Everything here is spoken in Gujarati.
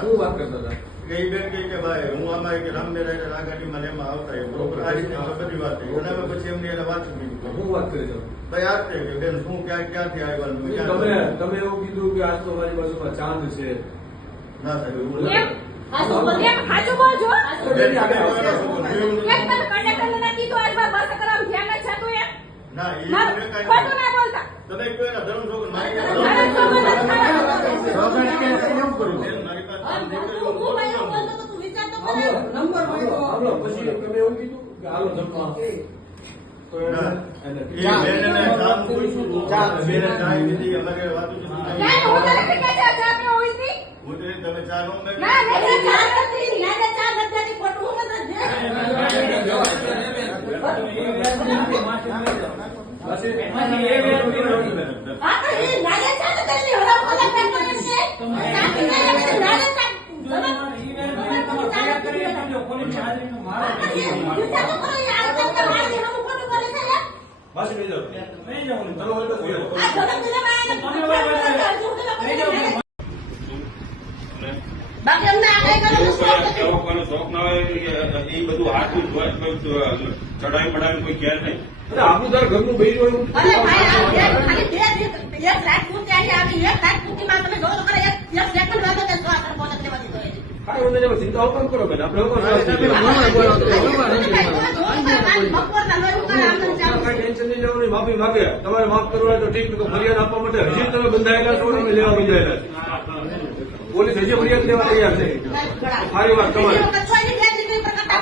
શું વાત કરતા હતા? એ બેન કહે કે ભાઈ હું આમાં કે રામમેરા આ ગાડીમાં ને એમાં આવતા એ બરોબર આ રીતે બધી વાત થઈ અને પછી એમની એને વાત કરી શું વાત કરી તમે? ભાઈ આ જ કે બેન શું ક્યાંથી આવ્યા તમે એવું કીધું કે આજ તો મારી બાજુમાં ચાંદ છે. ના સાહેબ એવું બોલો. નથી. સાચું બોલજો. બેન, આપણે એક તમે કંડક્ટરને ના કીધું આજ બસ કરાવ ધ્યાન જ છતું એમ. ના એ ના, તમે કાંઈ ખોટું ના બોલતા. તમે કહો એના ધર્મ છોકરો મારી ધર્મ છોકરો નથી ખાવા. એવું કરું બેન મારી પાસે હું ભાઈ એવું બોલતો તો તું વિચાર તો કરે. નંબર માંગ્યો. પછી તમે એવું કીધું કે હાલો જમવા. તો ના. એને એ બેનને કામ પૂછ્યું હતું. બેને ચા પીધી, અમારે વાતો છે. ના, હું તને કે ચા પીવો હોય છે? હું તો તમે ચા નો મેં ના, મેં ચા નથી. ના, ચા નથી. ખોટું હું નથી. હા, તો એ નાના ચા નથી. હવે બોલા કરતો એમ છે. ચા પીને નાના ચા. બાકી અમને આગળ શોખ ના હોય એ બધું હાથું ચડાવી પડાવી કોઈ ઘેર નહીં. આપણું તાર ઘરનું બૈરું એવું અરે ભાઈ આ ખાલી એક લાખ પૂરતી આવી આવી એક લાખ પૂરતીમાં તમે જોવો તો ખરા એક સેકન્ડ વાતો કે જો આ બોલત લેવા દીધો એ કાંઈ વાંધો નહીં. ચિંતા ઓપન કરો બેન. આપણે ઓપન બપોરના લોહી ઉકાળે આમને ચાલુ કઈ ટેન્શન નહીં લેવાનું. માફી માગે તમારે માફ કરવા હોય તો ઠીક. તો ફરિયાદ આપવા માટે હજી તમે બંધાયેલા છો અને લેવા બંધાયેલા છે. પોલીસ હજી ફરિયાદ લેવા તૈયાર છે. સારી વાત તમારી. બીજી વખત 6 ની 2 ડિગ્રી પર કરતા